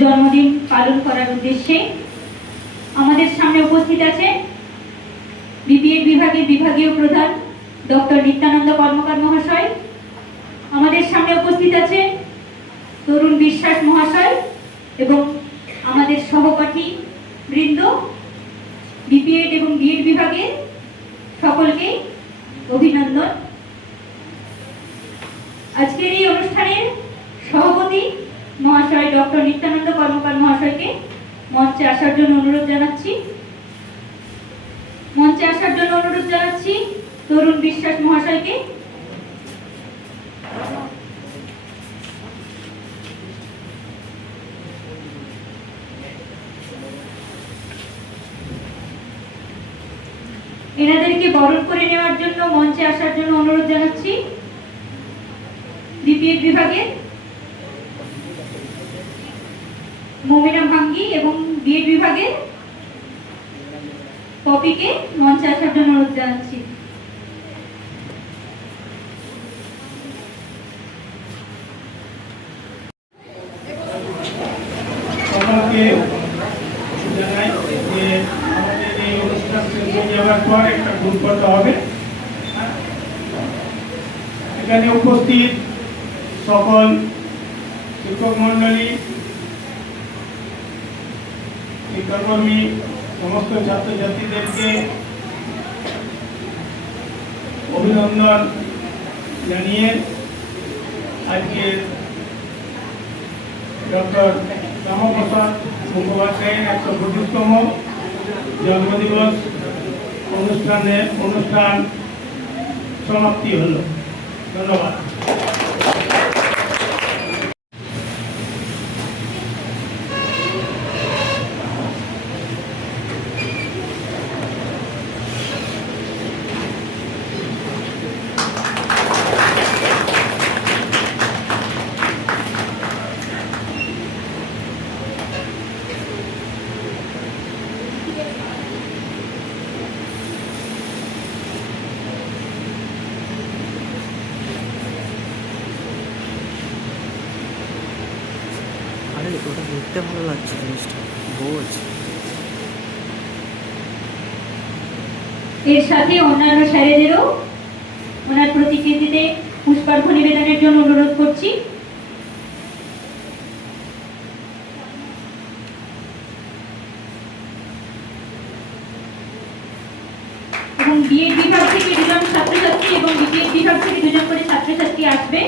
জন্মদিন পালন করার উদ্দেশ্যে আমাদের সামনে উপস্থিত আছে বিপিএড বিভাগের বিভাগীয় প্রধান ডক্টর নিত্যানন্দ কর্মকার মহাশয়। আমাদের সামনে উপস্থিত আছে তরুণ বিশ্বাস মহাশয় এবং আমাদের সহপাঠী বৃন্দ। বিপিএড এবং বিএড বিভাগের সকলকে অভিনন্দন। আজকের এই অনুষ্ঠানের সভাপতি মহাশয় ডক্টর নিত্যানন্দ কর্মকার মহাশয়কে মঞ্চে আসার জন্য অনুরোধ জানাচ্ছি। তরুণ বিশ্বাস মহাশয়কে। এনাদেরকে বরণ করে নেওয়ার জন্য মঞ্চে আসার জন্য অনুরোধ জানাচ্ছি বিপিএড বিভাগের মমিনা ভাঙ্গি এবং বিএড বিভাগের পপিকে মঞ্চে আসার জন্য অনুরোধ জানাচ্ছি। এখানে উপস্থিত সকল শিক্ষক মন্ডলী, শিক্ষাকর্মী, সমস্ত ছাত্রছাত্রীদেরকে অভিনন্দন জানিয়ে আজকে ডক্টর শ্যামাপ্রসাদ মুখোপাধ্যায়ের 125তম জন্মদিবস অনুষ্ঠান সমাপ্তি হলো। ধন্যবাদ। ওটা দেখতে ভালো লাগছে জিনিসটা, বোঝ। এর সাথে অন্যান্য স্যারেদেরও ওনার প্রতিকৃতিতে পুষ্পার্ঘ নিবেদনের জন্য অনুরোধ করছি। এবং বিএড বিভাগ থেকে দুজন ছাত্রছাত্রী এবং বিপিএড বিভাগ থেকে দুজন করে ছাত্রছাত্রী আসবে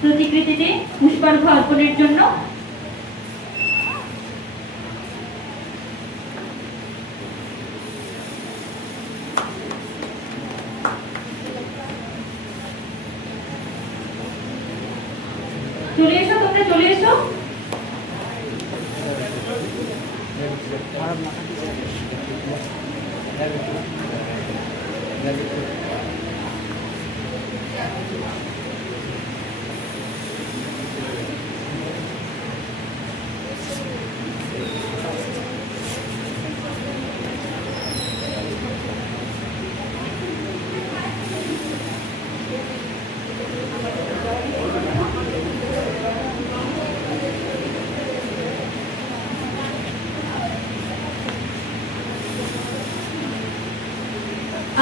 প্রতিকৃতিতে পুষ্পার্ঘ অর্পণের জন্য। চলে এসো, তোমরা চলে এসো।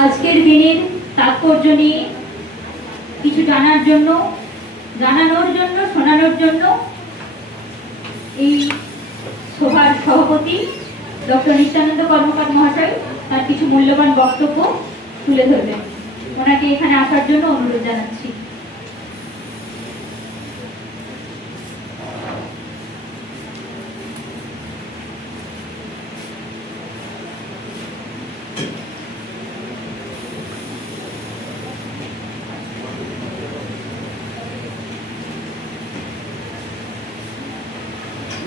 আজকের দিনের তাৎপর্য নিয়ে কিছু জানানোর জন্য, শোনানোর জন্য এই সভার সভাপতি ডক্টর নিত্যানন্দ কর্মকার মহাশয় তার কিছু মূল্যবান বক্তব্য তুলে ধরবেন। ওনাকে এখানে আসার জন্য অনুরোধ জানাচ্ছি।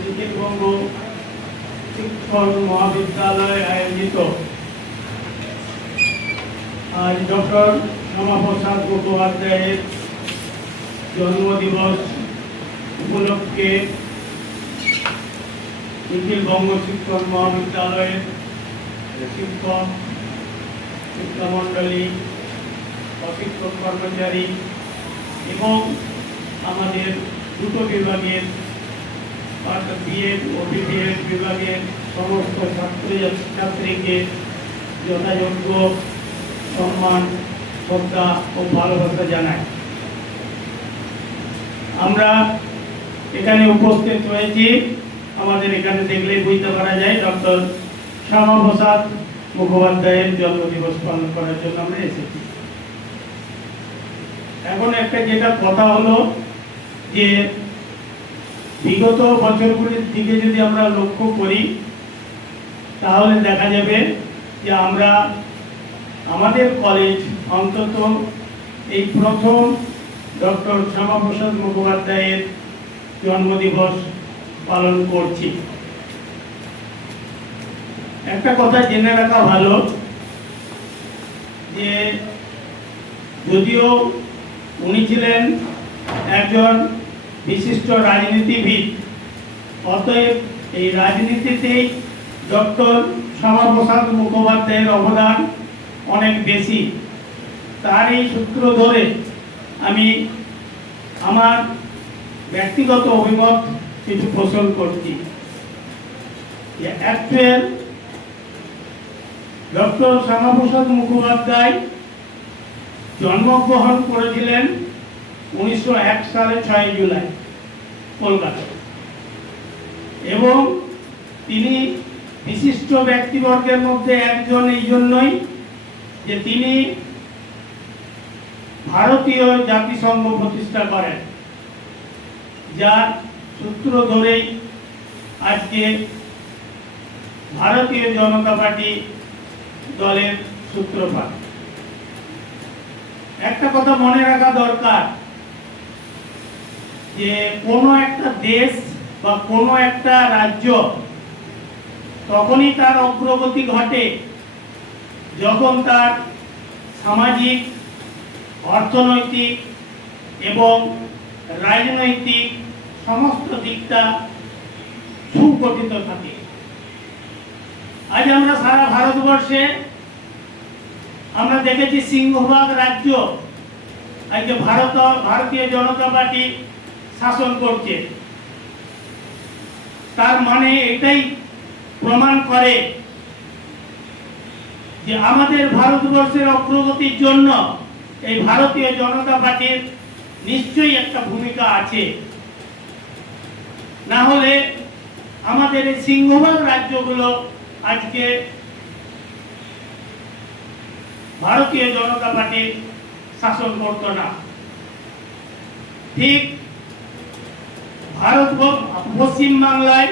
নিখিলবঙ্গ শিক্ষক মহাবিদ্যালয় আয়োজিত আজ ডক্টর শ্যামাপ্রসাদ মুখোপাধ্যায়ের জন্মদিবস উপলক্ষে নিখিলবঙ্গ শিক্ষক মহাবিদ্যালয়ের শিক্ষক শিক্ষামণ্ডলী, অশিক্ষক কর্মচারী এবং আমাদের দুটো বিভাগের অর্থাৎ বিএড ও বিবিএড বিভাগের সমস্ত ছাত্রছাত্রীকে যথাযোগ্য সম্মান, শ্রদ্ধা ও ভালোবাসা জানাই। আমরা এখানে উপস্থিত হয়েছি, আমাদের এখানে দেখলেই বুঝতে পারা যায় ডক্টর শ্যামাপ্রসাদ মুখোপাধ্যায়ের জন্মদিবস পালন করার জন্য আমরা এসেছি। এখন একটা যেটা কথা হলো যে বিগত বছরগুলির দিকে যদি আমরা লক্ষ্য করি তাহলে দেখা যাবে যে আমরা আমাদের কলেজ অন্তত এই প্রথম ডক্টর শ্যামাপ্রসাদ মুখোপাধ্যায়ের জন্মদিবস পালন করছি। একটা কথা জেনে রাখা ভালো যে যদিও উনি ছিলেন একজন বিশিষ্ট রাজনীতিবিদ, অতএব এই রাজনীতিতেই ডক্টর শ্যামাপ্রসাদ মুখোপাধ্যায়ের অবদান অনেক বেশি। তার এই সূত্র ধরে আমি আমার ব্যক্তিগত অভিমত কিছু পোষণ করছি। অ্যাকচুয়াল ডক্টর শ্যামাপ্রসাদ মুখোপাধ্যায় জন্মগ্রহণ করেছিলেন 1901 সালে 6 জুলাই কলকাতায়, এবং তিনি বিশিষ্ট ব্যক্তিবর্গের মধ্যে একজন এই জন্যই যে তিনি ভারতীয় জাতিসংঘ প্রতিষ্ঠা করেন, যার সূত্র ধরেই আজকে ভারতীয় জনতা পার্টি দলের সূত্রপাত। একটা কথা মনে রাখা দরকার যে কোনো একটা দেশ বা কোনো একটা রাজ্য তখনই তার অগ্রগতি ঘটে যখন তার সামাজিক, অর্থনৈতিক এবং রাজনৈতিক সমস্ত দিকটা সুগঠিত থাকে। আজ আমরা সারা ভারতবর্ষে আমরা দেখেছি সিংহভাগ রাজ্য আজকে ভারতীয় জনতা পার্টি শাসন করছে। তার মানে এটাই প্রমাণ করে যে আমাদের ভারতবর্ষের অগ্রগতির জন্য এই ভারতীয় জনতা পার্টির নিশ্চয়ই একটা ভূমিকা আছে। না হলে আমাদের এই সিংহভাগ রাজ্যগুলো আজকে ভারতীয় জনতা পার্টি শাসন করত না। ঠিক পশ্চিম বাংলায়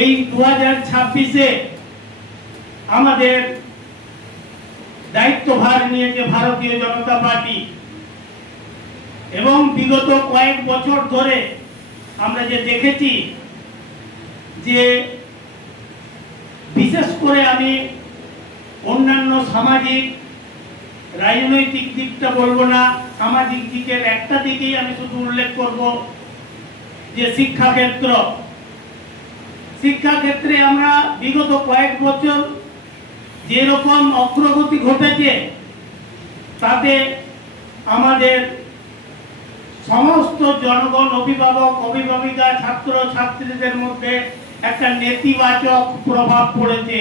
এই 2026-এ আমাদের দায়িত্বভার নিয়েছে ভারতীয় জনতা পার্টি, এবং বিগত কয়েক বছর ধরে আমরা যে দেখেছি যে বিশেষ করে আমি অন্যান্য সামাজিক রাজনৈতিক দিকটা বলবো না, সামাজিক দিকের একটা দিকেই আমি শুধু উল্লেখ করব যে শিক্ষাক্ষেত্রে আমরা বিগত কয়েক বছর যেরকম অগ্রগতি ঘটেছে তাতে আমাদের সমস্ত জনগণ, অভিভাবক, অভিভাবিকা, ছাত্র ছাত্রীদের মধ্যে একটা নেতিবাচক প্রভাব পড়েছে।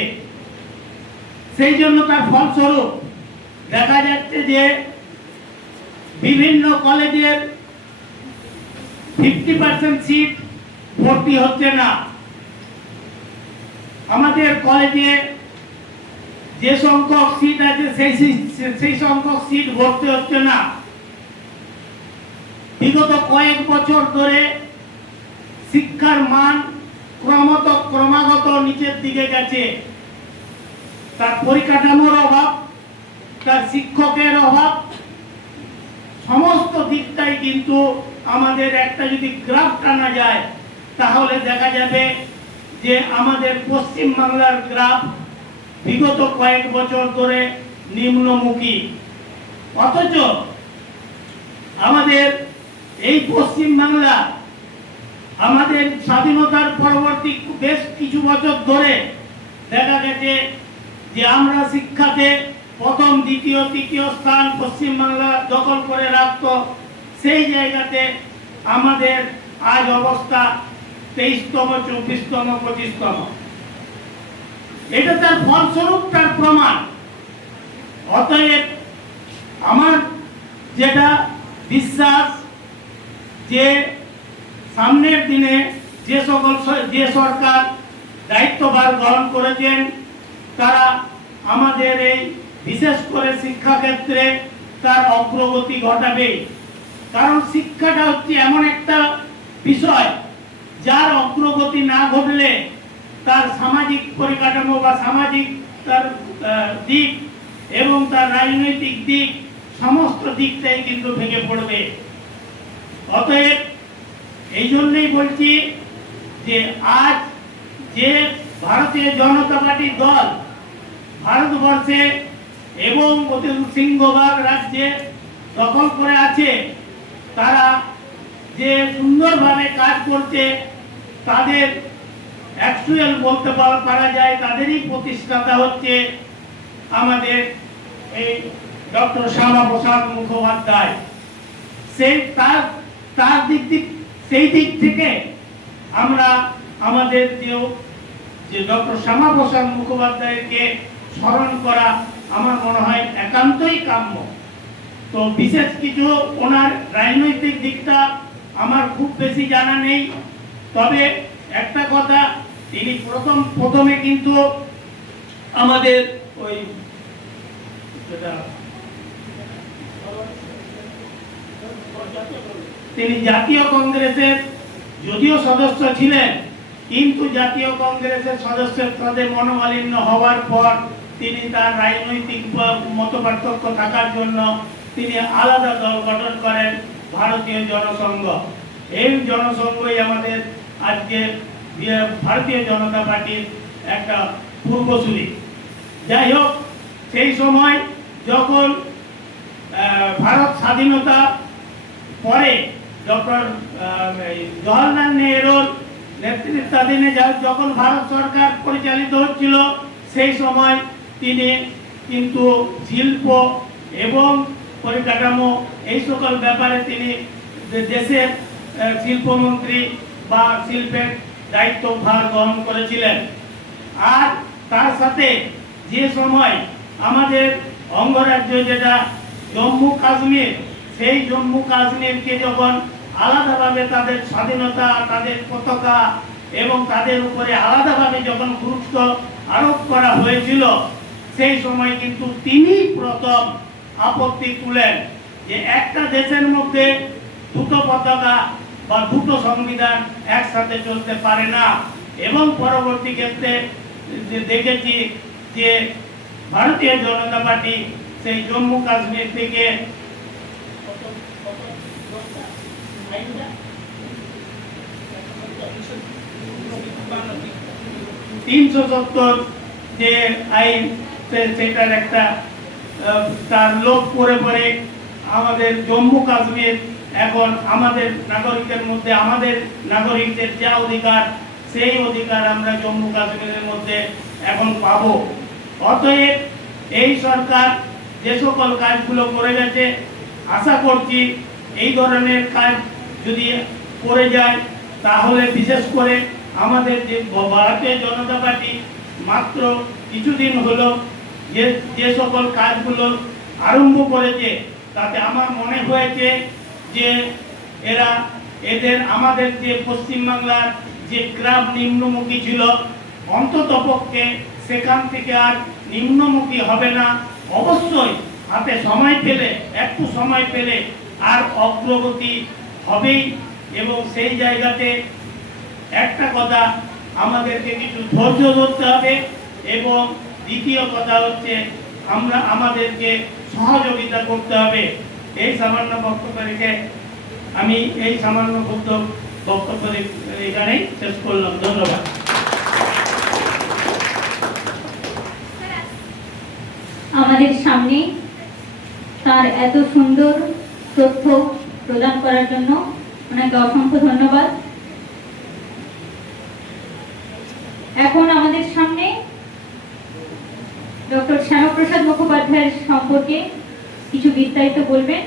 সেই জন্য তার ফলস্বরূপ দেখা যাচ্ছে যে বিভিন্ন কলেজের 50% সিট ভর্তি হচ্ছে না। আমাদের কলেজে যে সংখ্যক সিট আছে সেই সংখ্যক সিট ভর্তি হচ্ছে না। বিগত কয়েক বছর ধরে শিক্ষার মান ক্রমাগত নিচের দিকে গেছে। তার পরিকাঠামোর অভাব, তার শিক্ষকের অভাব, সমস্ত দিকটাই কিন্তু আমাদের একটা যদি গ্রাফ টানা যায় তাহলে দেখা যাবে যে আমাদের পশ্চিম বাংলার গ্রাফ বিগত কয়েক বছর ধরে নিম্নমুখী। অথচ আমাদের এই পশ্চিম বাংলা আমাদের স্বাধীনতার পরবর্তী বেশ কিছু বছর ধরে দেখা গেছে যে আমরা শিক্ষাতে প্রথম দ্বিতীয় তৃতীয় স্থান পশ্চিমবাংলা দখল করে রাখত, সেই জায়গাতে আমাদের আজ অবস্থা 23তম 24তম 25তম। এটা তার ফলস্বরূপ, তার প্রমাণ। অতএব আমার যেটা বিশ্বাস যে সামনের দিনে যে সরকার দায়িত্বভার গ্রহণ করেছেন তারা আমাদের এই বিশেষ করে শিক্ষাক্ষেত্রে তার অগ্রগতি ঘটাবে। কারণ শিক্ষাটা হচ্ছে এমন একটা বিষয় যার অগ্রগতি না ঘটলে তার সামাজিক পরিকাঠামো বা সামাজিক তার দিক এবং তার রাজনৈতিক দিক সমস্ত দিকটাই কিন্তু ভেঙে পড়বে। অতএব এই জন্যই বলছি যে আজ যে ভারতীয় জনতা পার্টির দল ভারতবর্ষে এবং সিংহভাগ রাজ্যে দখল করে আছে, তারা যে সুন্দরভাবে কাজ করছে তাদের অ্যাকচুয়াল বলতে পারা যায় তাদেরই প্রতিষ্ঠাতা হচ্ছে আমাদের এই ডক্টর শ্যামাপ্রসাদ মুখোপাধ্যায়। সেই দিক থেকে আমরা আমাদের যে ডক্টর শ্যামাপ্রসাদ মুখোপাধ্যায়কে স্মরণ করা আমার মনে হয় একান্তই কাম্য। তো বিশেষ কিছু ওনার রাজনৈতিক দিকটা আমার খুব বেশি জানা নেই, তবে একটা কথা, তিনি প্রথমে কিন্তু আমাদের ওই তিনি জাতীয় কংগ্রেসের যদিও সদস্য ছিলেন, কিন্তু জাতীয় কংগ্রেসের সদস্যের পদে মনোমালিন্য হওয়ার পর তিনি তার রাজনৈতিক মতপার্থক্য থাকার জন্য তিনি আলাদা দল গঠন করেন, ভারতীয় জনসংঘ। এই জনসংঘই আমাদের আজকে ভারতীয় জনতা পার্টির একটা পূর্বসূরি। যাই হোক, সেই সময় যখন ভারত স্বাধীনতা পরে ডক্টর জওহরলাল নেহরুর নেতৃত্বাধীনে যখন ভারত সরকার পরিচালিত হচ্ছিল, সেই সময় তিনি কিন্তু শিল্প এবং পরিকাঠামো এই সকল ব্যাপারে তিনি দেশের শিল্পমন্ত্রী বা শিল্পের দায়িত্বভার গ্রহণ করেছিলেন। আর তার সাথে যে সময় আমাদের অঙ্গরাজ্য যেটা জম্মু কাশ্মীর, সেই জম্মু কাশ্মীরকে যখন আলাদাভাবে তাদের স্বাধীনতা, তাদের পতাকা এবং তাদের উপরে আলাদাভাবে যখন গুরুত্ব আরোপ করা হয়েছিল, সেই সময় কিন্তু তিনি প্রথম আপত্তি তুলেন যে একটা দেশের মধ্যে দুটো পতাকা বা দুটো সংবিধান একসাথে চলতে পারে না। এবং পরবর্তী ক্ষেত্রে দেখেছি যে ভারতীয় জনতা পার্টি সেই জম্মু কাশ্মীর থেকে 370 যে আইন, সেটার একটা তার লোপ করে পরে আমাদের জম্মু কাশ্মীর এখন আমাদের নাগরিকের মধ্যে, আমাদের নাগরিকদের যা অধিকার, সেই অধিকার আমরা জম্মু কাশ্মীরের মধ্যে এখন পাবো। অতএব এই সরকার যে সকল কাজগুলো করে গেছে, আশা করছি এই ধরনের কাজ যদি করে যায় তাহলে বিশেষ করে আমাদের যে ভারতীয় জনতা পার্টি মাত্র কিছুদিন হলো যে সকল কাজগুলো আরম্ভ করেছে, তাতে আমার মনে হয়েছে যে আমাদের যে পশ্চিমবাংলার যে গ্রাম নিম্নমুখী ছিল, অন্ততপক্ষে সেখান থেকে আর নিম্নমুখী হবে না। অবশ্যই হাতে সময় পেলে, একটু সময় পেলে আর অগ্রগতি হবেই। এবং সেই জায়গাতে একটা কথা, আমাদেরকে কিছু ধৈর্য ধরতে হবে এবং দ্বিতীয় কথা হচ্ছে আমাদেরকে সহযোগিতা করতে হবে। এই সামান্য বক্তব্য রেখে আমি এই সামান্য বক্তব্য এখানেই শেষ করলাম। ধন্যবাদ। আমাদের সামনে তার এত সুন্দর তথ্য প্রদান করার জন্য ওনাকে অসংখ্য ধন্যবাদ। এখন আমাদের সামনে ডক্টর শ্যামাপ্রসাদ মুখোপাধ্যায়ের সম্পর্কে কিছু বিস্তারিত বলবেন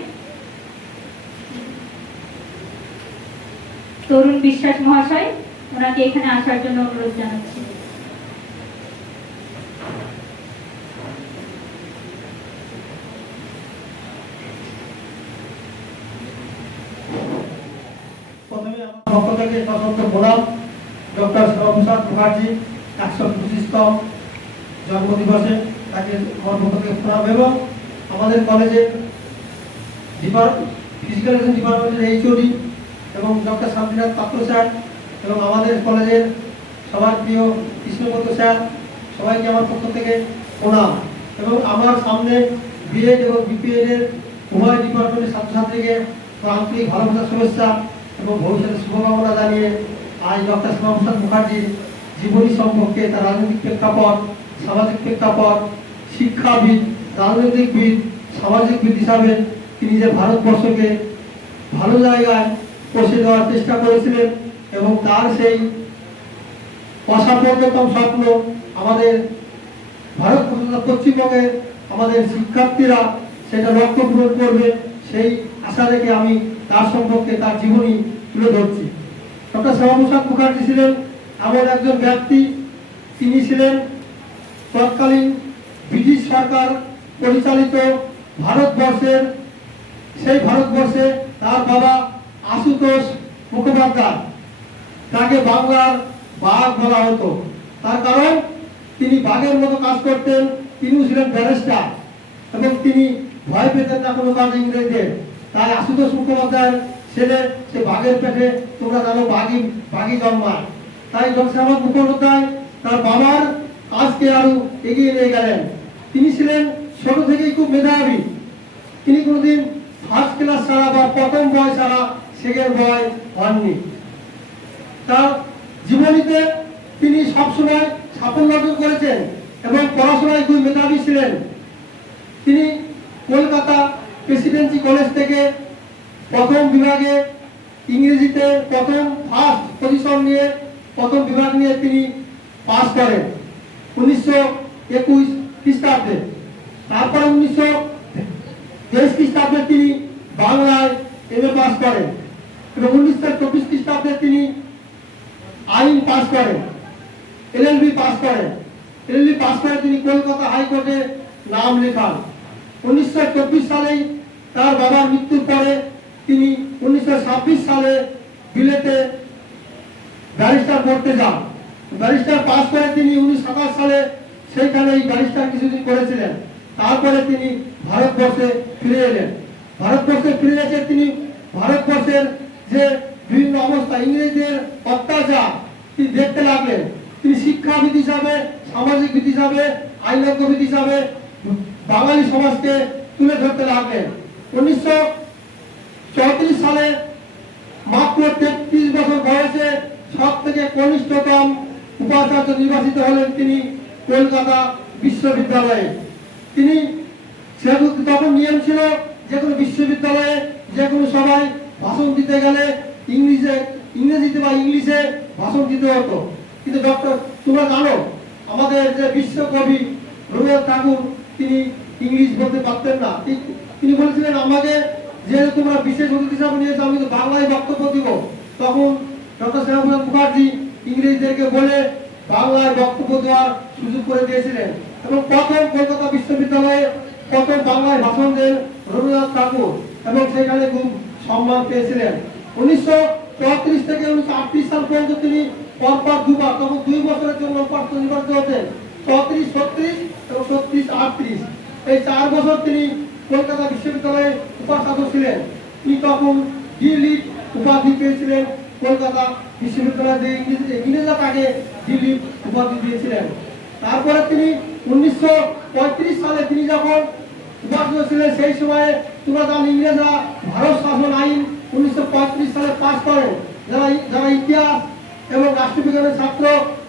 তরুণ বিশ্বাস মহাশয়। ওনাকে এখানে আসার জন্য অনুরোধ জানাচ্ছি। প্রথমে আমার পক্ষ থেকে সশস্ত্র প্রণাম ডক্টর শ্যামাপ্রসাদ মুখার্জি 125তম জন্মদিবসে তাকে আমার পক্ষ থেকে প্রণাম। এবং আমাদের কলেজের ফিজিক্যাল এডুকেশন ডিপার্টমেন্টের এইচওডি এবং ডক্টর শান্তিনাথ পাত্র স্যার এবং আমাদের কলেজের সবার প্রিয় কৃষ্ণপত্র স্যার, সবাইকে আমার পক্ষ থেকে প্রণাম। এবং আমার সামনে বিএড এবং বিপিএড এর উভয় ডিপার্টমেন্টের ছাত্রছাত্রীকে আন্তরিক ভালোবাসা, শুভেচ্ছা এবং ভবিষ্যতের শুভকামনা জানিয়ে আজ ডক্টর শ্যামাপ্রসাদ মুখার্জির জীবনী সম্পর্কে, তার রাজনৈতিক প্রেক্ষাপট, সামাজিক প্রেক্ষাপট, শিক্ষাবিদ, রাজনৈতিকবিদ, সামাজিকবিদ হিসাবে তিনি যে ভারতবর্ষকে ভালো জায়গায় পৌঁছে দেওয়ার চেষ্টা করেছিলেন এবং তার সেই অসাফল্যতম স্বপ্ন আমাদের ভারত পশ্চিমবঙ্গের আমাদের শিক্ষার্থীরা সেটা লক্ষ্য পূরণ করবে, সেই আশা রেখে আমি তার সম্পর্কে, তার জীবনী তুলে ধরছি। ডক্টর শ্যামাপ্রসাদ মুখার্জি ছিলেন এমন একজন ব্যক্তি, তিনি ছিলেন তৎকালীন ব্রিটিশ সরকার পরিচালিত ভারতবর্ষের, সেই ভারতবর্ষে তার বাবা আশুতোষ মুখোপাধ্যায়, তাকে বাংলার বাঘ বলা হতো। তার কারণ তিনি বাঘের মতো কাজ করতেন, তিনিও ছিলেন ব্যারিস্টার এবং তিনি ভয় পেতেন না কোনো কাজ ইংরেজদের। তাই আশুতোষ মুখোপাধ্যায়ের ছেলে সে বাঘের পেটে, তোমরা জানো, বাঘই জন্মায়। তাই ডক্টর শ্যামাপ্রসাদ মুখোপাধ্যায় তার বাবার কাজকে আরো এগিয়ে নিয়ে গেলেন। তিনি ছিলেন ছোট থেকেই খুব মেধাবী। তিনি কোনোদিন ফার্স্ট ক্লাস ছাড়া বা প্রথম বয় ছাড়া সেকেন্ড বয় হননি। তার জীবনীতে তিনি সবসময় সাফল্য অর্জন করেছেন এবং পড়াশোনায় খুব মেধাবী ছিলেন। তিনি কলকাতা প্রেসিডেন্সি কলেজ থেকে প্রথম বিভাগে ইংরেজিতে ফার্স্ট পজিশন নিয়ে প্রথম বিভাগ নিয়ে তিনি পাস করেন 1921 খ্রিস্টাব্দে। তারপরে 1923 খ্রিস্টাব্দে তিনি বাংলায় এমএ পাস করেন এবং 1924 খ্রিস্টাব্দে তিনি আইন পাস করেন, এলএলবি পাস করেন। এলএলবি পাস করে তিনি কলকাতা হাইকোর্টে নাম লেখান। 1924 সালেই তার বাবার মৃত্যুর পরে তিনি 1926 সালে বিলেতে ব্যারিস্টার পড়তে যান। ব্যারিস্টার পাস করে তিনি 1927 সালে সেইখানে এই ব্যারিস্টার কিছুদিন করেছিলেন। তারপরে তিনি ভারতবর্ষে ফিরে এলেন। ভারতবর্ষে ফিরে এসে তিনি ভারতবর্ষের যে বিভিন্ন অবস্থা, ইংরেজদের অত্যাচার তিনি দেখতে লাগলেন। তিনি শিক্ষাবিদ হিসাবে, সামাজিকবিদ হিসাবে, আইনজ্ঞবিদ হিসাবে বাঙালি সমাজকে তুলে ধরতে লাগলেন। 1934 সালে মাত্র 33 বছর বয়সে সব থেকে কনিষ্ঠতম উপাচার্য নির্বাচিত হলেন তিনি কলকাতা বিশ্ববিদ্যালয়ে। তিনি তখন নিয়ম ছিল যে কোনো বিশ্ববিদ্যালয়ে যে কোনো সবাই ভাষণ দিতে গেলে ইংরেজিতে বা ইংলিশে ভাষণ দিতে হতো। কিন্তু তোমরা জানো আমাদের যে বিশ্বকবি রবীন্দ্রনাথ ঠাকুর তিনি ইংলিশ বলতে পারতেন না। তিনি বলেছিলেন, আমাকে যেহেতু তোমরা বিশেষ অতিথি হিসাবে নিয়েছো, আমি তো বাংলায় বক্তব্য দিব। তখন ডক্টর শ্যামাপ্রসাদ মুখার্জি ইংরেজদেরকে বলে বাংলায় বক্তব্য দেওয়ার সুযোগ করে দিয়েছিলেন এবং প্রথম কলকাতা বিশ্ববিদ্যালয়ে প্রথম বাংলায় ভাষণ দেন রবীন্দ্রনাথ ঠাকুর এবং সেখানে খুব সম্মান পেয়েছিলেন। 1934 থেকে 1938 সাল পর্যন্ত তিনি পরপর দুবার, তখন 2 বছরের জন্য নির্বাচিত হতেন। 34, 36 এবং 36, 38 এই 4 বছর তিনি কলকাতা বিশ্ববিদ্যালয়ে উপাচার্য ছিলেন। তিনি তখন ডি.লিট উপাধি পেয়েছিলেন। কলকাতা বিশ্ববিদ্যালয়ে ইংরেজরা তাকে ডি.লিট উপাধি দিয়েছিলেন। তারপরে তিনি 1935 সালে তিনি যখন উপাচার্য ছিলেন, সেই সময়ে তোমরা জানো ইংরেজরা ভারত শাসন আইন 1935 সালে পাস করেন। যারা ইতিহাস এবং রাষ্ট্রবিজ্ঞানের ছাত্র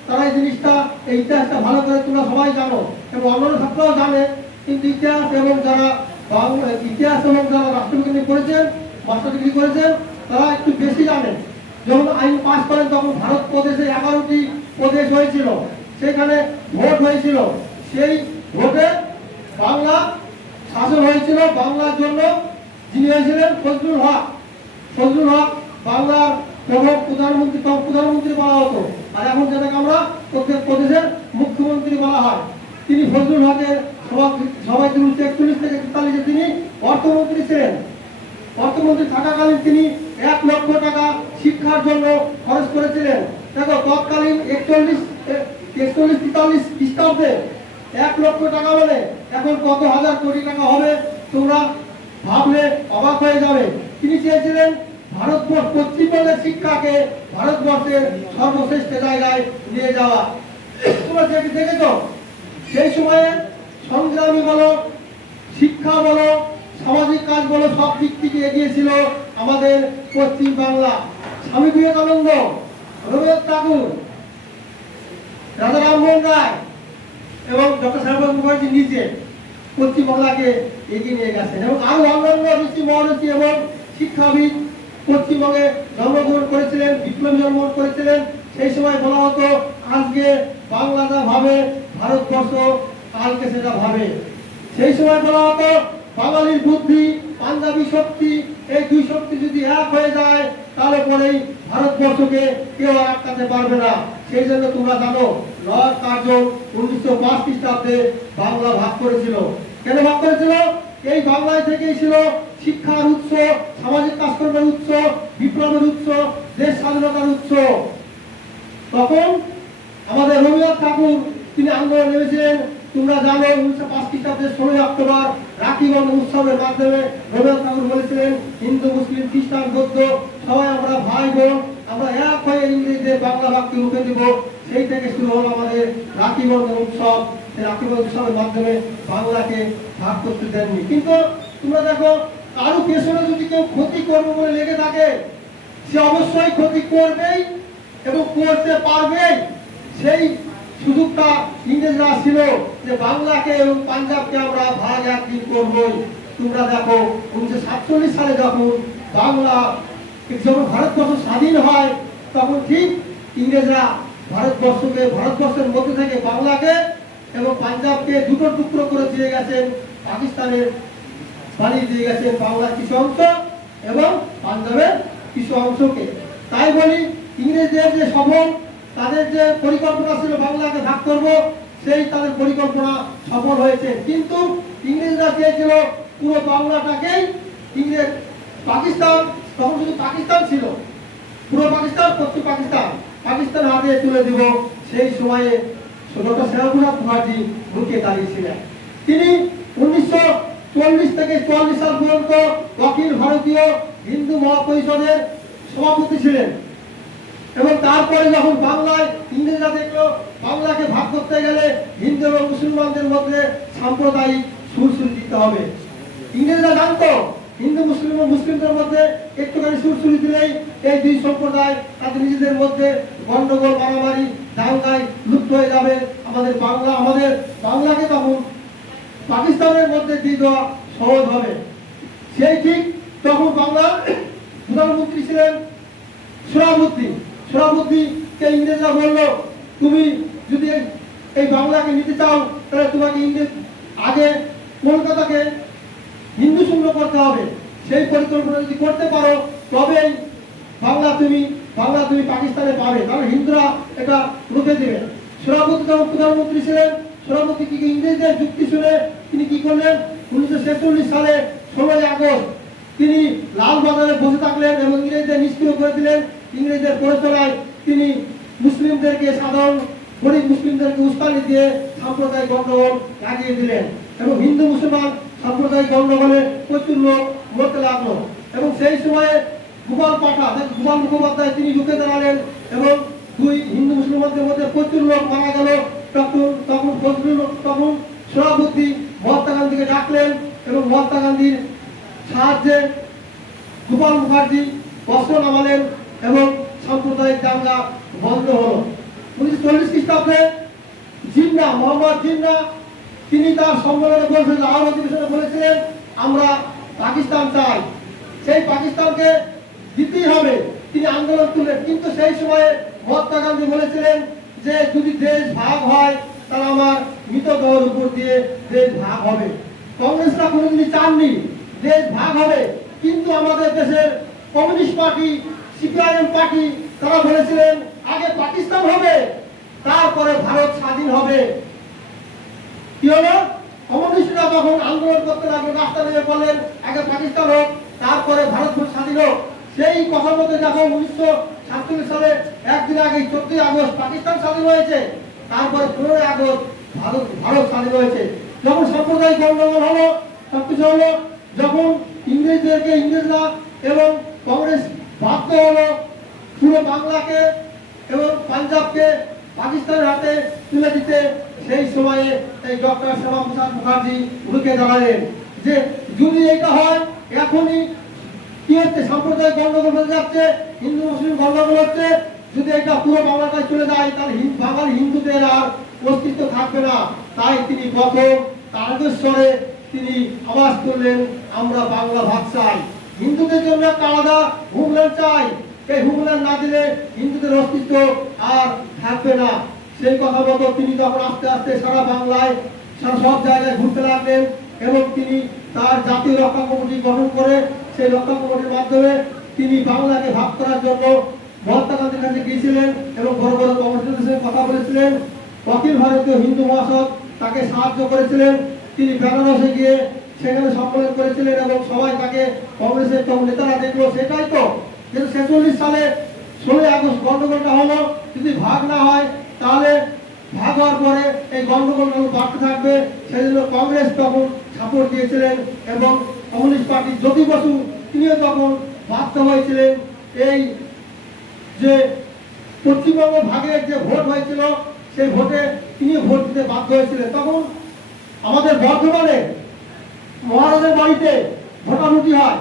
তারা এই ইতিহাসটা ভালো করে তোমরা সবাই জানো এবং অন্যান্য ছাত্ররাও জানে। কিন্তু ইতিহাস এবং যারা রাষ্ট্রবিজ্ঞানী করেছেন, মাস্টার ডিগ্রি করেছেন, তারা একটু বেশি জানেন। যখন আইন পাস করেন তখন ভারত প্রদেশে 11টি প্রদেশ হয়েছিল, সেখানে ভোট হয়েছিল। সেই ভোটে বাংলা শাসন হয়েছিল। বাংলার জন্য যিনি হয়েছিলেন ফজলুল হক। ফজলুল হক বাংলার প্রথম প্রধানমন্ত্রী বলা হতো, আর এখন যেটাকে আমরা প্রত্যেক প্রদেশের মুখ্যমন্ত্রী বলা হয়। তিনি ফজলুল হকের সবাই 1941 থেকে 43 তিনি অর্থমন্ত্রী ছিলেন। অর্থমন্ত্রী থাকাকালীন তিনি 1 লক্ষ টাকা শিক্ষার জন্য খরচ করেছিলেন। দেখো তৎকালীন 41-43 খ্রিস্টাব্দে 1 লক্ষ টাকা মানে এখন কত হাজার কোটি টাকা হবে তোমরা ভাবলে অবাক হয়ে যাবে। তিনি চেয়েছিলেন ভারতবর্ষ পশ্চিমবঙ্গের শিক্ষাকে ভারতবর্ষের সর্বশ্রেষ্ঠ জায়গায় নিয়ে যাওয়া। তোমরা দেখেছো সেই সময়ে সংগ্রামী বলো, শিক্ষা বলো, সামাজিক কাজ বলো, সব দিক থেকে এগিয়েছিল আমাদের পশ্চিম বাংলা। স্বামী বিবেকানন্দ, রবীন্দ্রনাথ ঠাকুর, রাজা রামমোহন রায় এবং ডক্টর সাহেব মুখার্জি নিজে পশ্চিমবাংলাকে এগিয়ে নিয়ে গেছেন এবং আরো অন্যান্য ঋষি মহর্ষি এবং শিক্ষাবিদ পশ্চিমবঙ্গে জন্মগ্রহণ করেছিলেন, বিপ্লবী জন্মগ্রহণ করেছিলেন। সেই সময় বলা হতো আজকে বাংলাটা ভাবে ভারতবর্ষ কালকে সেটা ভাবে। সেই সময় বলা হতো বাঙালির বুদ্ধি পাঞ্জাবি শক্তি, এই দুই শক্তি যদি এক হয়ে যায় তাহলে পরেই ভারতবর্ষকে কেউ আটকাতে পারবে না। সেই জন্য তোমরা জানো লর্ড কার্জন 1905 খ্রিস্টাব্দে বাংলা ভাগ করেছিল। কেন ভাগ করেছিল? এই বাংলায় থেকেই ছিল শিক্ষার উৎস, সামাজিক কাজকর্মের উৎস, বিপ্লবের উৎস, দেশ স্বাধীনতার উৎস। তখন আমাদের রবীন্দ্রনাথ ঠাকুর তিনি আন্দোলন নেমেছিলেন। তোমরা জানো 1905 খ্রিস্টাব্দে 16 অক্টোবর রাখি বন্ধন উৎসবের মাধ্যমে রবীন্দ্রনাথ ঠাকুর বলেছিলেন হিন্দু মুসলিম খ্রিস্টান বৌদ্ধ সবাই আমরা ভাই বোন, আমরা এক হয়ে ইংরেজদের বাংলা ভাগকে রুখে দেব। সেই থেকে শুরু হলো আমাদের রাখি বন্ধন উৎসব। সেই রাখি বন্ধন উৎসবের মাধ্যমে বাংলাকে ভাগ করতে দেননি। কিন্তু তোমরা দেখো কারো পেছনে যদি কেউ ক্ষতি করবে বলে লেগে থাকে সে অবশ্যই ক্ষতি করবেই এবং করতে পারবেই। সেই সুযোগটা ইংরেজরা ছিল যে বাংলাকে এবং পাঞ্জাবকে আমরা ভাগ একদিন করবই। তোমরা দেখো 1947 সালে যখন বাংলা যখন ভারতবর্ষ স্বাধীন হয় তখন ঠিক ইংরেজরা ভারতবর্ষের মধ্যে থেকে বাংলাকে এবং পাঞ্জাবকে দুটো টুকরো করে দিয়ে গেছেন, পাকিস্তানের বানিয়ে দিয়ে গেছেন বাংলার কিছু অংশ এবং পাঞ্জাবের কিছু অংশকে। তাই বলি ইংরেজদের যে সফল তাদের যে পরিকল্পনা ছিল বাংলাকে ভাগ করব, সেই তাদের পরিকল্পনা সফল হয়েছে। কিন্তু ইংরেজরা চেয়েছিল পুরো বাংলাটাকেই পাকিস্তান, তখন শুধু পাকিস্তান ছিল, পুরো পাকিস্তান পশ্চিম পাকিস্তান হাতে তুলে দিব। সেই সময়ে ডক্টর শ্যামাপ্রসাদ মুখার্জি মুখে দাঁড়িয়েছিলেন। তিনি 1940 থেকে 44 সাল পর্যন্ত অখিল ভারতীয় হিন্দু মহাপরিষদের সভাপতি ছিলেন এবং তারপরে যখন বাংলায় ইংরেজরা দেখলো বাংলাকে ভাগ করতে গেলে হিন্দু এবং মুসলমানদের মধ্যে সাম্প্রদায়িক সুরসুরি দিতে হবে। ইংরেজরা জানতো হিন্দু মুসলিম এবং মুসলিমদের মধ্যে একটুখানি সুরসুরি দিলেই এই দুই সম্প্রদায় তাদের নিজেদের মধ্যে গন্ডগোল মারামারি দাঙ্গায় লুপ্ত হয়ে যাবে। আমাদের বাংলাকে তখন পাকিস্তানের মধ্যে দিয়ে দেওয়া সহজ হবে। সেই ঠিক তখন বাংলার প্রধানমন্ত্রী ছিলেন সোহরাবুদ্দিনকে ইংরেজরা বললো তুমি যদি এই বাংলাকে নিতে চাও তাহলে তোমাকে আগে কলকাতাকে হিন্দু শূন্য করতে হবে। সেই পরিকল্পনা যদি করতে পারো তবেই বাংলা তুমি পাকিস্তানে পাবে, তাহলে হিন্দুরা এটা রুখে দেবে। সোহরাবুদ্দিন যখন প্রধানমন্ত্রী ছিলেন, সোহরাবুদ্দিন কি ইংরেজদের যুক্তি শুনে তিনি কি করলেন 1946 সালে 16 আগস্ট তিনি লালবাজারে বসে থাকলেন এবং ইংরেজদের নিষ্ক্রিয় করে দিলেন। ইংরেজদের প্ররোচনায় তিনি মুসলিমদেরকে সাধারণ গরিব মুসলিমদেরকে উস্কানি দিয়ে সাম্প্রদায়িক গন্ডগোল লাগিয়ে দিলেন এবং হিন্দু মুসলমান সাম্প্রদায়িক গন্ডগোলে প্রচুর লোক মরতে লাগলো এবং সেই সময়ে গোপাল মুখোপাধ্যায় তিনি রুখে দাঁড়ালেন এবং দুই হিন্দু মুসলমানদের মধ্যে প্রচুর লোক মারা গেল। তখন সোহরাবুদ্দিন মহাত্মা গান্ধীকে ডাকলেন এবং মহাত্মা গান্ধীর সাহায্যে গোপাল মুখার্জি অস্ত্র নামালেন এবং সাম্প্রদায়িক দাঙ্গা বন্ধ হলো। 1940 খ্রিস্টাব্দে মোহাম্মদ জিন্নাহ তিনি তার সম্মেলনে বলেছিলেন, লাহোর অধিবেশনে বলেছিলেন আমরা পাকিস্তান চাই, সেই পাকিস্তানকে দিতেই হবে। তিনি আন্দোলন তুললেন, কিন্তু সেই সময়ে মহাত্মা গান্ধী বলেছিলেন যে যদি দেশ ভাগ হয় তারা আমার মৃতদেহের উপর দিয়ে দেশ ভাগ হবে। কংগ্রেসরা কোনোদিনই চাননি দেশ ভাগ হবে, কিন্তু আমাদের দেশের কমিউনিস্ট পার্টি, সিপিআইএম পার্টি তারা বলেছিলেন আগে পাকিস্তান হবে, তারপরে ভারত স্বাধীন হবে। কি হলো? কমিউনিস্টরা তখন আন্দোলন করতে লাগলো, রাস্তা নেমে বললেন আগে পাকিস্তান হোক, তারপরে ভারত স্বাধীন হোক। সেই কথা মতো যখন 1947 সালে একদিন আগে 14 আগস্ট পাকিস্তান স্বাধীন হয়েছে, তারপরে 15 আগস্ট ভারত স্বাধীন হয়েছে। যখন সাম্প্রদায়িক গন্ডগোল হলো, সবকিছু হলো, যখন ইংরেজরা এবং কংগ্রেস বাধ্য হলো পুরো বাংলাকে এবং পাঞ্জাবকে পাকিস্তানের হাতে তুলে দিতে, সেই সময়ে এই ডক্টর শ্যামাপ্রসাদ মুখার্জি রুখে দাঁড়ালেন যে যদি এটা হয়, এখনই কি হচ্ছে, সাম্প্রদায়িক গন্ডগোল হয়ে যাচ্ছে, হিন্দু মুসলিম গন্ডগোল হচ্ছে, যদি এটা পুরো বাংলাটায় চলে যায় তাহলে বাঙালি হিন্দুদের আর অস্তিত্ব থাকবে না। তাই তিনি প্রথম তারকেশ্বরে তিনি আওয়াজ করলেন আমরা বাংলা ভাগ চাই, হিন্দুদের জন্য একটা আলাদা হোমল্যান্ড চাই, এই হোমল্যান্ড না দিলে হিন্দুদের অস্তিত্ব আর থাকবে না। সেই কথা মতো তিনি তখন আস্তে আস্তে সারা বাংলায় সব জায়গায় ঘুরতে লাগলেন এবং তিনি তার জাতীয় রক্ষা কমিটি গঠন করে সেই রক্ষা কমিটির মাধ্যমে তিনি বাংলাকে ভাগ করার জন্য মহাত্মা গান্ধীর কাছে গিয়েছিলেন এবং বড় বড় কমিটির সাথে কথা বলেছিলেন। অখিল ভারতীয় হিন্দু মহাসভা তাকে সাহায্য করেছিলেন, তিনি বেনারসে গিয়ে সেখানে সম্মেলন করেছিলেন এবং সবাই তাকে কংগ্রেসের নেতারা দেখলো। সেটাই তো 46 সালে 16 আগস্ট গন্ডগোলটা হলো, যদি ভাগ না হয় তাহলে ভাগ হওয়ার পরে এই গন্ডগোল বাড়তে থাকবে। সেই জন্য কংগ্রেস তখন সাপোর্ট দিয়েছিলেন এবং কমিউনিস্ট পার্টি জ্যোতি বসু তিনিও তখন বাধ্য হয়েছিলেন এই যে পশ্চিমবঙ্গ ভাগের যে ভোট হয়েছিল সেই ভোটে তিনি ভোট দিতে বাধ্য হয়েছিলেন। তখন আমাদের বর্ধমানে মহারাজের বাড়িতে ভোটাভুটি হয়,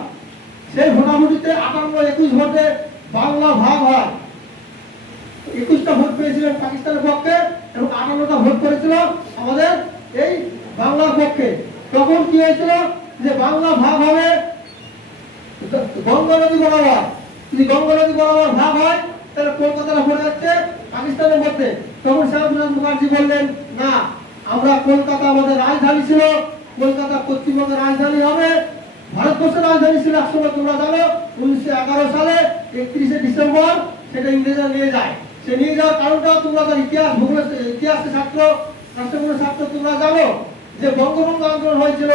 সেই ভোটাভুটিতে 58-21 ভোটে বাংলা ভাগ হয়। 21টা ভোট পেয়েছিলেন পাকিস্তানের পক্ষে এবং 58টা ভোট করেছিল আমাদের এই বাংলার পক্ষে। তখন কি হয়েছিল যে বাংলা ভাগ হবে গঙ্গা নদী বরাবর, যদি গঙ্গা নদী বরাবর ভাগ হয় তাহলে কলকাতাটা পড়ে যাচ্ছে পাকিস্তানের মধ্যে। তখন শ্যামাপ্রসাদ মুখার্জি বললেন না, আমরা কলকাতা আমাদের রাজধানী ছিল, কলকাতা পশ্চিমবঙ্গের রাজধানী হবে। ভারতবর্ষের রাজধানী ছিল একসময় তোমরা জানো 1911 সালে 31শে ডিসেম্বর সেটা ইংরেজরা নিয়ে যায়। সে নিয়ে যাওয়ার কারণটাও তোমরা তার ইতিহাসের ছাত্র, রাষ্ট্রগুলোর ছাত্র তোমরা জানো যে বঙ্গভঙ্গ আন্দোলন হয়েছিল।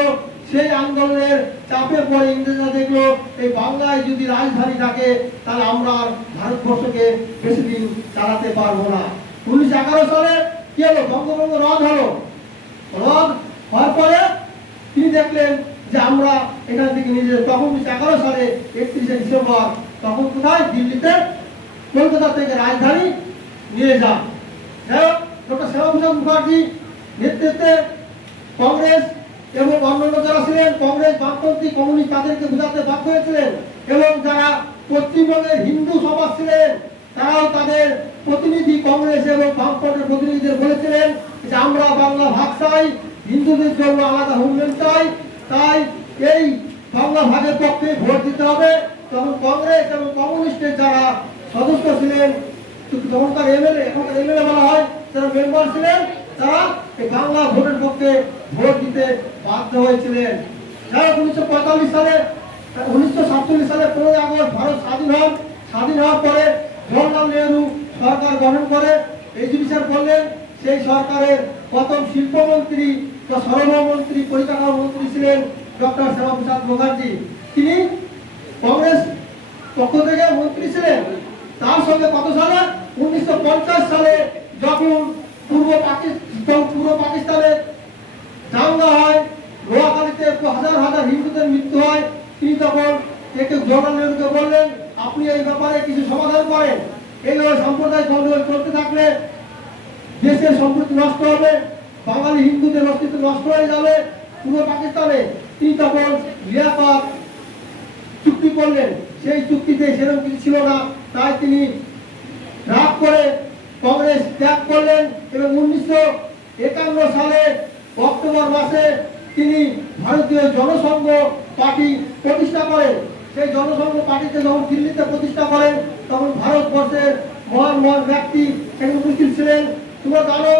সেই আন্দোলনের চাপে পড়ে ইংরেজরা দেখলো এই বাংলায় যদি রাজধানী থাকে তাহলে আমরা আর ভারতবর্ষকে বেশি দিন চালাতে পারবো না। 1911 সালে কি হলো, বঙ্গভঙ্গ রদ হলো। রদ হওয়ার পরে তিনি দেখলেন যে আমরা এখান থেকে নিয়ে যাই। তখন 1911 সালে 31শে ডিসেম্বর তখন কোথায়, দিল্লিতে কলকাতা থেকে রাজধানী নিয়ে যান। যাই হোক, ডক্টর শ্যামাপ্রসাদ মুখার্জি নেতৃত্বে কংগ্রেস এবং অন্যান্য যারা ছিলেন কংগ্রেস, বামপন্থী, কমিউনিস্ট তাদেরকে বোঝাতে বাধ্য হয়েছিলেন এবং যারা পশ্চিমবঙ্গের হিন্দু সমাজ ছিলেন তারাও তাদের প্রতিনিধি কংগ্রেস এবং বামপন্থের প্রতিনিধিদের বলেছিলেন যে আমরা বাংলা ভাগ চাই, হিন্দুদের জন্য আলাদা হোমল্যান্ড চাই, তাই এই বাংলা ভাগের পক্ষে ভোট দিতে হবে। তখন কংগ্রেস এবং কমিউনিস্টের যারা সদস্য ছিলেন, তখনকার এমএলএ, এখনকার এমএলএ বলা হয়, যারা মেম্বার ছিলেন তারা এই বাংলা ভোটের পক্ষে ভোট দিতে বাধ্য হয়েছিলেন। যারা 1947 সালে 1947 সালে 15 আগস্ট ভারত স্বাধীন হন। স্বাধীন হওয়ার পরে জওহরলাল নেহরু সরকার গঠন করে এডুকেশন করলেন। সেই সরকারের প্রথম শিল্পমন্ত্রী বা শ্রমমন্ত্রী, পরিকাঠামো মন্ত্রী ছিলেন ডক্টর শ্যামাপ্রসাদ মুখার্জি। তিনি কংগ্রেস পক্ষ থেকে মন্ত্রী ছিলেন। তার সঙ্গে কত সালে, 1950 সালে যখন পূর্ব পাকিস্তানের দাঙ্গা হয়, নোয়াখালীতে হাজার হাজার হিন্দুদের মৃত্যু হয়, তিনি তখন জওহরলাল নেহরুকে বললেন আপনি এই ব্যাপারে কিছু সমাধান করেন। এইভাবে সাম্প্রদায়িক গন্ডগোল চলতে থাকলে দেশের সম্প্রীতি নষ্ট হবে, বাঙালি হিন্দুদের অস্তিত্ব নষ্ট হয়ে যাবে পূর্ব পাকিস্তানে। তিনি তখন লিয়াকত চুক্তি করলেন। সেই চুক্তিতে সেরকম কিছু ছিল না, তাই তিনি রাগ করে কংগ্রেস ত্যাগ করলেন এবং 1951 সালে অক্টোবর মাসে তিনি ভারতীয় জনসংঘ পার্টি প্রতিষ্ঠা করেন। সেই জনসংঘ পার্টিতে যখন দিল্লিতে প্রতিষ্ঠা করেন তখন ভারতবর্ষের মহান মহান ব্যক্তি সেখানে উপস্থিত ছিলেন। তোমরা জানো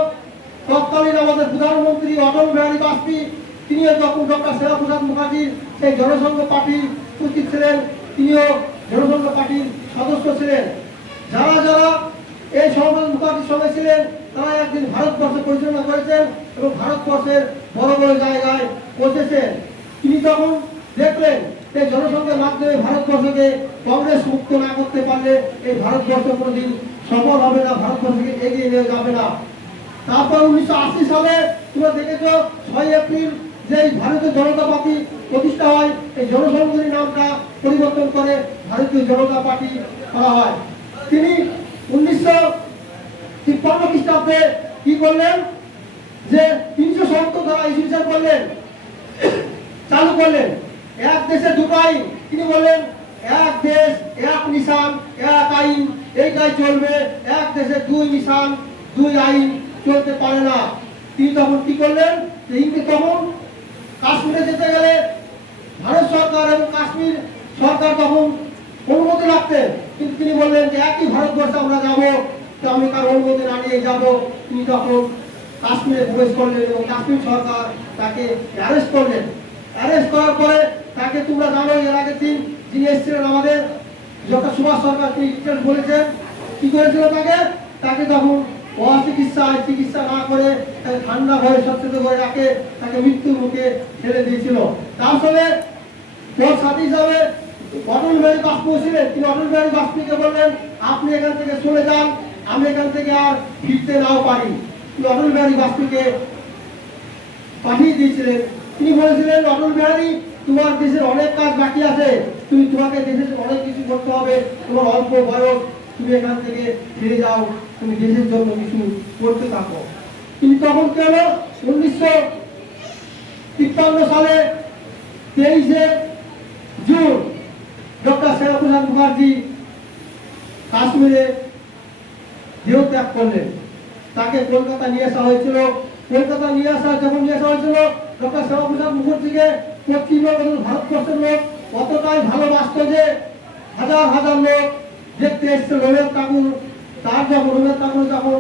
তৎকালীন আমাদের প্রধানমন্ত্রী অটল বিহারী বাজপেয়ী, তিনিও যখন ডক্টর শ্যামাপ্রসাদ মুখার্জির সেই জনসংঘ পার্টির উপস্থিত ছিলেন, তিনিও জনসংঘ পার্টির সদস্য ছিলেন। যারা যারা এই শ্যামাপ্রসাদ মুখার্জির সঙ্গে ছিলেন তারা একদিন ভারতবর্ষ পরিচালনা করেছেন এবং ভারতবর্ষের বড় বড় জায়গায় পৌঁছেছেন। তিনি তখন দেখলেন এই জনসংঘের মাধ্যমে ভারতবর্ষকে কংগ্রেস মুক্ত না করতে পারলে এই ভারতবর্ষ কোনোদিন সফল হবে না, ভারতবর্ষকে এগিয়ে নিয়ে যাবে না। তারপর 1980 সালে তোমরা দেখেছো 6 এপ্রিল যে ভারতীয় জনতা পার্টি প্রতিষ্ঠা হয়, এই জনসংঘের নামটা পরিবর্তন করে ভারতীয় জনতা পার্টি করা হয়। তিনি 1953 খ্রিস্টাব্দে কি করলেন যে 370 ধারা ইস্যু করলেন, চালু করলেন। এক দেশে দুটো আইন, তিনি বললেন এক দেশ এক নিশান এক আইন, এইটাই চলবে। এক দেশে দুই নিশান দুই আইন চলতে পারে না। তিনি তখন কি করলেন যে তখন কাশ্মীরে যেতে গেলে ভারত সরকার এবং কাশ্মীর সরকার তখন অনুমতি রাখতেন, কিন্তু তিনি বললেন যে একই ভারতবর্ষে আমরা যাবো, তো আমি কার অনুমতি না নিয়ে যাবো। তিনি তখন কাশ্মীরে প্রবেশ করলেন এবং কাশ্মীর সরকার তাকে অ্যারেস্ট করলেন। অ্যারেস্ট করার পরে তাকে তোমরা জানো এর আগের দিন যিনি এসেছিলেন আমাদের ডক্টর সুভাষ সরকার, তিনি বলেছেন কি করেছিল তাকে তখন চিকিৎসা না করে তাকে ঠান্ডা ভয়ে সচেতন করে রাখে, তাকে মৃত্যুর মুখে ঠেলে দিয়েছিল। তার ফলে তোর সাথী হিসাবে অটল বিহারী বাজপেয়ী ছিলেন। তিনি অটল বিহারী বাজপেয়ীকে বললেন আপনি এখান থেকে চলে যান, আমি এখান থেকে আর ফিরতে নাও পারি। তিনি অটল বিহারী বাজপেয়ীকে পাঠিয়ে দিয়েছিলেন। তিনি বলেছিলেন অটল বিহারী, তোমার দেশের অনেক কাজ বাকি আছে, তোমাকে দেশের অনেক কিছু করতে হবে, তোমার অল্প বয়স, তুমি এখান থেকে ফিরে যাও, তুমি দেশের জন্য কিছু করতে থাকো। কিন্তু তখন কি হলো 1953 সালে 23শে জুন ডক্টর শ্যামাপ্রসাদ মুখার্জি কাশ্মীরে দেহত্যাগ করলেন। তাকে কলকাতা নিয়ে আসা হয়েছিল। কলকাতা যখন নিয়ে আসা হয়েছিল ডক্টর শ্যামাপ্রসাদ মুখার্জিকে পশ্চিমবঙ্গ ভারতবর্ষের লোক অতটাই ভালোবাসত যে হাজার হাজার লোক দেখতে এসছে। রবীন্দ্রনাথ ঠাকুর যখন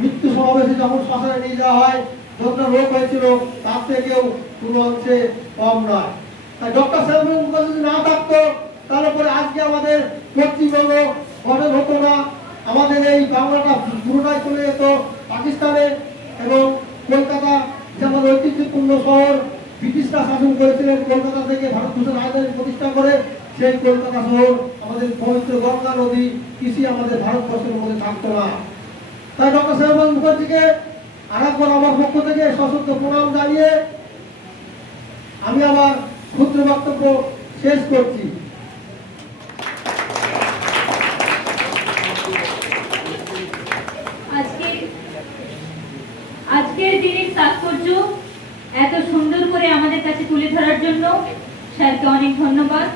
মৃত্যু সমাবেশে যখন শ্মশানে নিয়ে যাওয়া হয়, যতটা লোক হয়েছিল তার থেকেও কোনো অংশে কম নয়। তাই ডক্টর শ্যামাপ্রসাদ মুখার্জি যদি না থাকতো তাহলে পরে আজকে আমাদের পশ্চিমবঙ্গ গঠন হতো না, আমাদের এই বাংলাটা পুরোটাই চলে যেত পাকিস্তানে। এবং কলকাতা যে আমাদের ঐতিহ্যপূর্ণ শহর, ব্রিটিশরা শাসন করেছিলেন, কলকাতা থেকে ভারতবর্ষের রাজধানী প্রতিষ্ঠা করে সেই কলকাতা শহর, আমাদের পবিত্র গঙ্গা নদী, কৃষি আমাদের ভারতবর্ষের মধ্যে থাকতো না। তাই ডক্টর শ্যামাপ্রসাদ মুখার্জিকে আরেকবার আমার পক্ষ থেকে সশস্ত্র প্রণাম জানিয়ে আমি আমার ক্ষুদ্র বক্তব্য শেষ করছি। আজকের দিনের তাৎপর্য এত সুন্দর করে আমাদের কাছে তুলে ধরার জন্য স্যারকে অনেক ধন্যবাদ।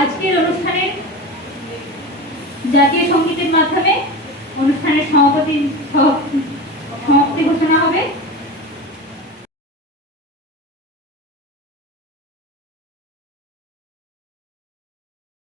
আজকের অনুষ্ঠানে জাতীয় সঙ্গীতের মাধ্যমে অনুষ্ঠানের সভাপতি